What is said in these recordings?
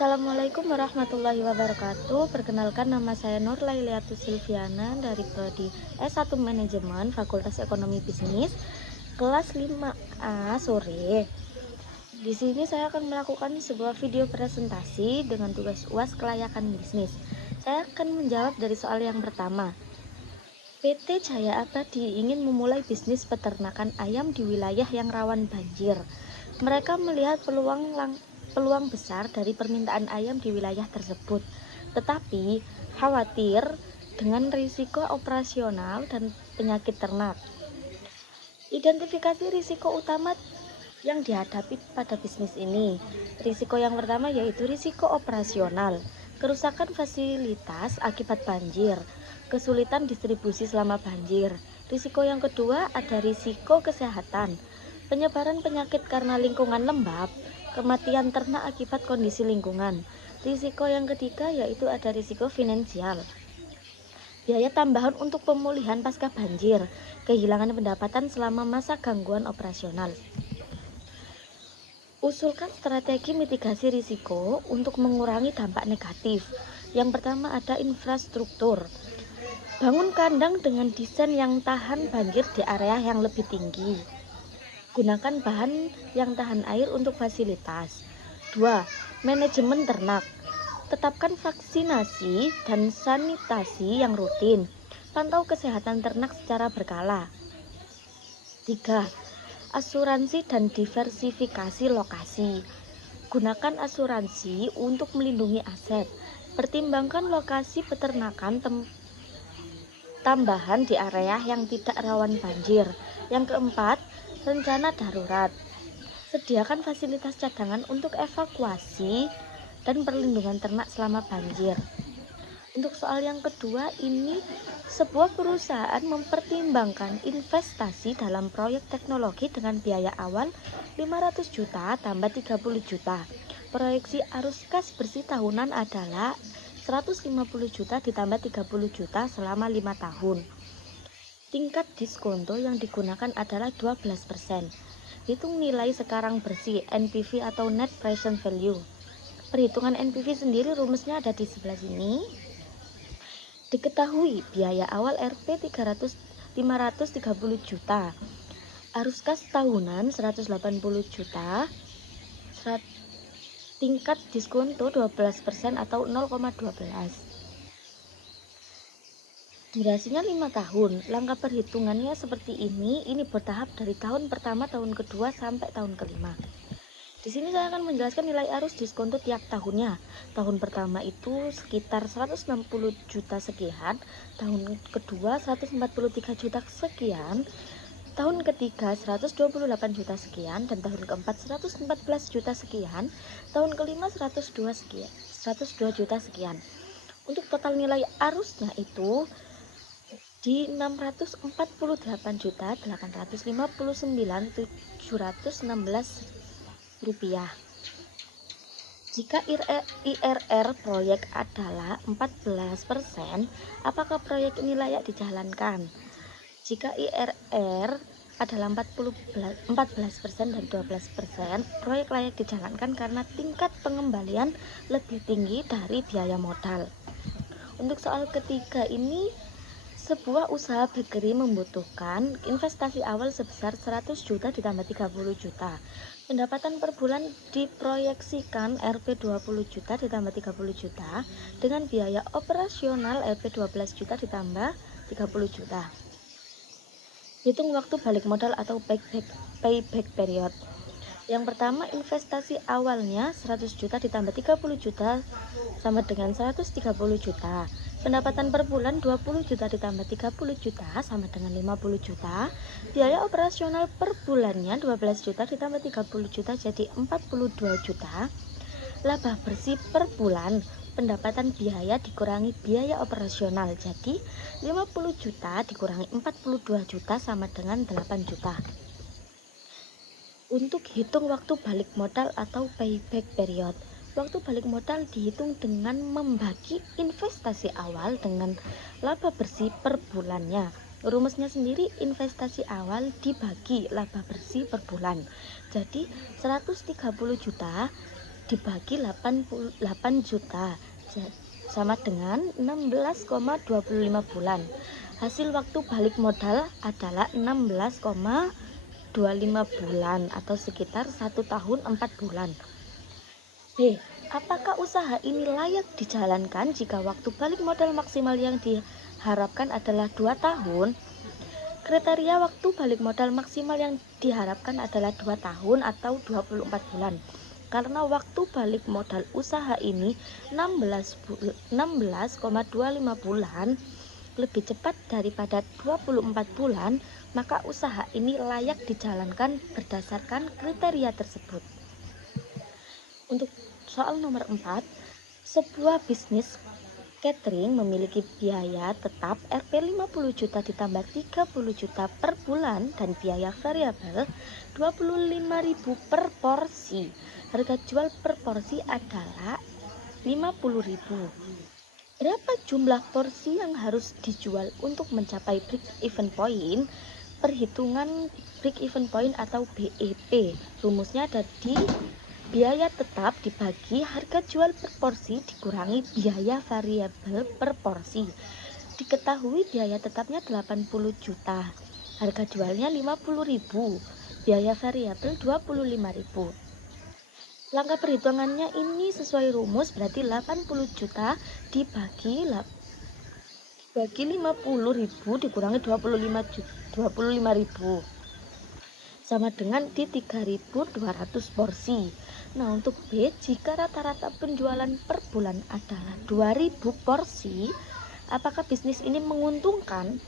Assalamualaikum warahmatullahi wabarakatuh. Perkenalkan, nama saya Nur Lailiatus Silviana dari Prodi S1 Manajemen Fakultas Ekonomi Bisnis kelas 5A sore. Di sini saya akan melakukan sebuah video presentasi dengan tugas UAS kelayakan bisnis. Saya akan menjawab dari soal yang pertama. PT Jaya Abadi ingin memulai bisnis peternakan ayam di wilayah yang rawan banjir. Mereka melihat peluang besar dari permintaan ayam di wilayah tersebut, tetapi khawatir dengan risiko operasional dan penyakit ternak. Identifikasi risiko utama yang dihadapi pada bisnis ini. Risiko yang pertama yaitu risiko operasional, kerusakan fasilitas akibat banjir, kesulitan distribusi selama banjir. Risiko yang kedua ada risiko kesehatan, penyebaran penyakit karena lingkungan lembab, kematian ternak akibat kondisi lingkungan. Risiko yang ketiga yaitu ada risiko finansial, biaya tambahan untuk pemulihan pasca banjir, kehilangan pendapatan selama masa gangguan operasional. Usulkan strategi mitigasi risiko untuk mengurangi dampak negatif. Yang pertama ada infrastruktur. Bangun kandang dengan desain yang tahan banjir di area yang lebih tinggi. Gunakan bahan yang tahan air untuk fasilitas. 2. Manajemen ternak. Tetapkan vaksinasi dan sanitasi yang rutin. Pantau kesehatan ternak secara berkala. 3. Asuransi dan diversifikasi lokasi. Gunakan asuransi untuk melindungi aset. Pertimbangkan lokasi peternakan tambahan di area yang tidak rawan banjir. Yang keempat, rencana darurat. Sediakan fasilitas cadangan untuk evakuasi dan perlindungan ternak selama banjir. Untuk soal yang kedua, ini sebuah perusahaan mempertimbangkan investasi dalam proyek teknologi dengan biaya awal 500 juta tambah 30 juta. Proyeksi arus kas bersih tahunan adalah 150 juta ditambah 30 juta selama 5 tahun. Tingkat diskonto yang digunakan adalah 12%. Hitung nilai sekarang bersih NPV atau Net Present Value. Perhitungan NPV sendiri rumusnya ada di sebelah sini. Diketahui biaya awal Rp 530 juta, arus kas tahunan 180 juta, tingkat diskonto 12% atau 0,12. Durasinya 5 tahun. Langkah perhitungannya seperti ini bertahap dari tahun pertama, tahun kedua sampai tahun kelima. Di sini saya akan menjelaskan nilai arus diskonto tiap tahunnya. Tahun pertama itu sekitar 160 juta sekian, tahun kedua 143 juta sekian, tahun ketiga 128 juta sekian, dan tahun keempat 114 juta sekian, tahun kelima 102 juta sekian. Untuk total nilai arusnya itu di 604.859.716 rupiah. Jika IRR proyek adalah 14%, apakah proyek ini layak dijalankan? Jika IRR adalah 14% dan 12%, proyek layak dijalankan karena tingkat pengembalian lebih tinggi dari biaya modal. Untuk soal ketiga ini, sebuah usaha bakery membutuhkan investasi awal sebesar 100 juta ditambah 30 juta. Pendapatan per bulan diproyeksikan Rp 20 juta ditambah 30 juta dengan biaya operasional Rp 12 juta ditambah 30 juta. Hitung waktu balik modal atau payback period. Yang pertama, investasi awalnya 100 juta ditambah 30 juta sama dengan 130 juta. Pendapatan per bulan 20 juta ditambah 30 juta sama dengan 50 juta. Biaya operasional per bulannya 12 juta ditambah 30 juta jadi 42 juta. Laba bersih per bulan, pendapatan biaya dikurangi biaya operasional jadi 50 juta dikurangi 42 juta sama dengan 8 juta. Untuk hitung waktu balik modal atau payback period, waktu balik modal dihitung dengan membagi investasi awal dengan laba bersih per bulannya. Rumusnya sendiri investasi awal dibagi laba bersih per bulan. Jadi 130 juta dibagi 88 juta sama dengan 16,25 bulan. Hasil waktu balik modal adalah 16,25 bulan atau sekitar 1 tahun 4 bulan. B. Apakah usaha ini layak dijalankan jika waktu balik modal maksimal yang diharapkan adalah 2 tahun? Kriteria waktu balik modal maksimal yang diharapkan adalah 2 tahun atau 24 bulan. Karena waktu balik modal usaha ini 16,25 bulan lebih cepat daripada 24 bulan, maka usaha ini layak dijalankan berdasarkan kriteria tersebut. Untuk soal nomor 4, sebuah bisnis catering memiliki biaya tetap Rp 50 juta ditambah 30 juta per bulan dan biaya variabel 25.000 per porsi. Harga jual per porsi adalah 50.000. Berapa jumlah porsi yang harus dijual untuk mencapai break even point? Perhitungan break even point atau BEP rumusnya ada di biaya tetap dibagi harga jual per porsi dikurangi biaya variabel per porsi. Diketahui biaya tetapnya 80 juta, harga jualnya 50.000, biaya variabel 25.000. Langkah perhitungannya ini sesuai rumus, berarti 80 juta dibagi 50.000 dikurangi 25.000 sama dengan di 3.200 porsi. Nah, untuk B, jika rata-rata penjualan per bulan adalah 2.000 porsi, apakah bisnis ini menguntungkan?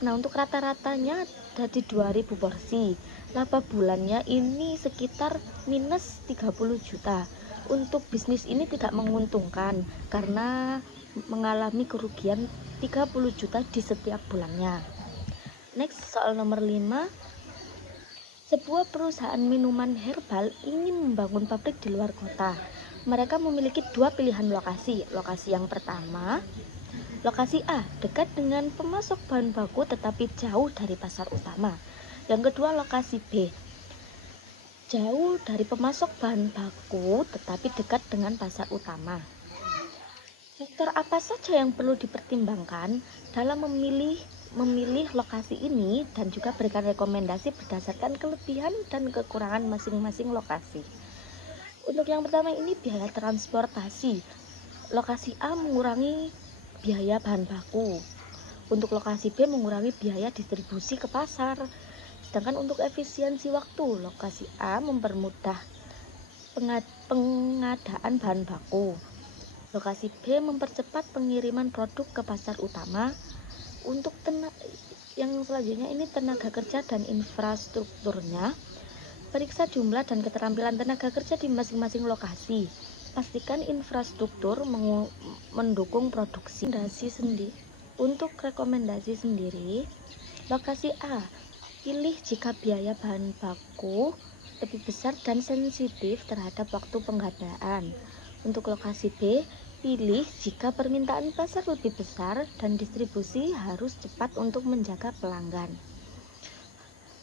Nah, untuk rata-ratanya dari 2.000 porsi, laba bulannya ini sekitar minus 30 juta. Untuk bisnis ini tidak menguntungkan karena mengalami kerugian 30 juta di setiap bulannya. Next, soal nomor 5. Sebuah perusahaan minuman herbal ingin membangun pabrik di luar kota. Mereka memiliki 2 pilihan lokasi. Lokasi yang pertama, lokasi A, dekat dengan pemasok bahan baku tetapi jauh dari pasar utama. Yang kedua, lokasi B, jauh dari pemasok bahan baku tetapi dekat dengan pasar utama. Faktor apa saja yang perlu dipertimbangkan dalam memilih lokasi ini dan juga berikan rekomendasi berdasarkan kelebihan dan kekurangan masing-masing lokasi. Untuk yang pertama ini biaya transportasi. Lokasi A mengurangi biaya bahan baku. Untuk lokasi B mengurangi biaya distribusi ke pasar. Sedangkan untuk efisiensi waktu, lokasi A mempermudah pengadaan bahan baku. Lokasi B mempercepat pengiriman produk ke pasar utama. Untuk yang selanjutnya ini tenaga kerja dan infrastrukturnya. Periksa jumlah dan keterampilan tenaga kerja di masing-masing lokasi. Pastikan infrastruktur mendukung produksi. Untuk rekomendasi sendiri, lokasi A, pilih jika biaya bahan baku lebih besar dan sensitif terhadap waktu pengadaan. Untuk lokasi B, pilih jika permintaan pasar lebih besar dan distribusi harus cepat untuk menjaga pelanggan.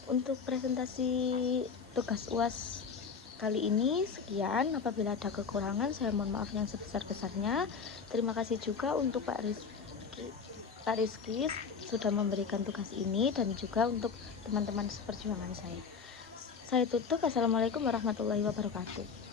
Untuk presentasi tugas UAS kali ini sekian. Apabila ada kekurangan, saya mohon maaf yang sebesar-besarnya. Terima kasih juga untuk Pak Rizky sudah memberikan tugas ini dan juga untuk teman-teman seperjuangan saya. Saya tutup. Assalamualaikum warahmatullahi wabarakatuh.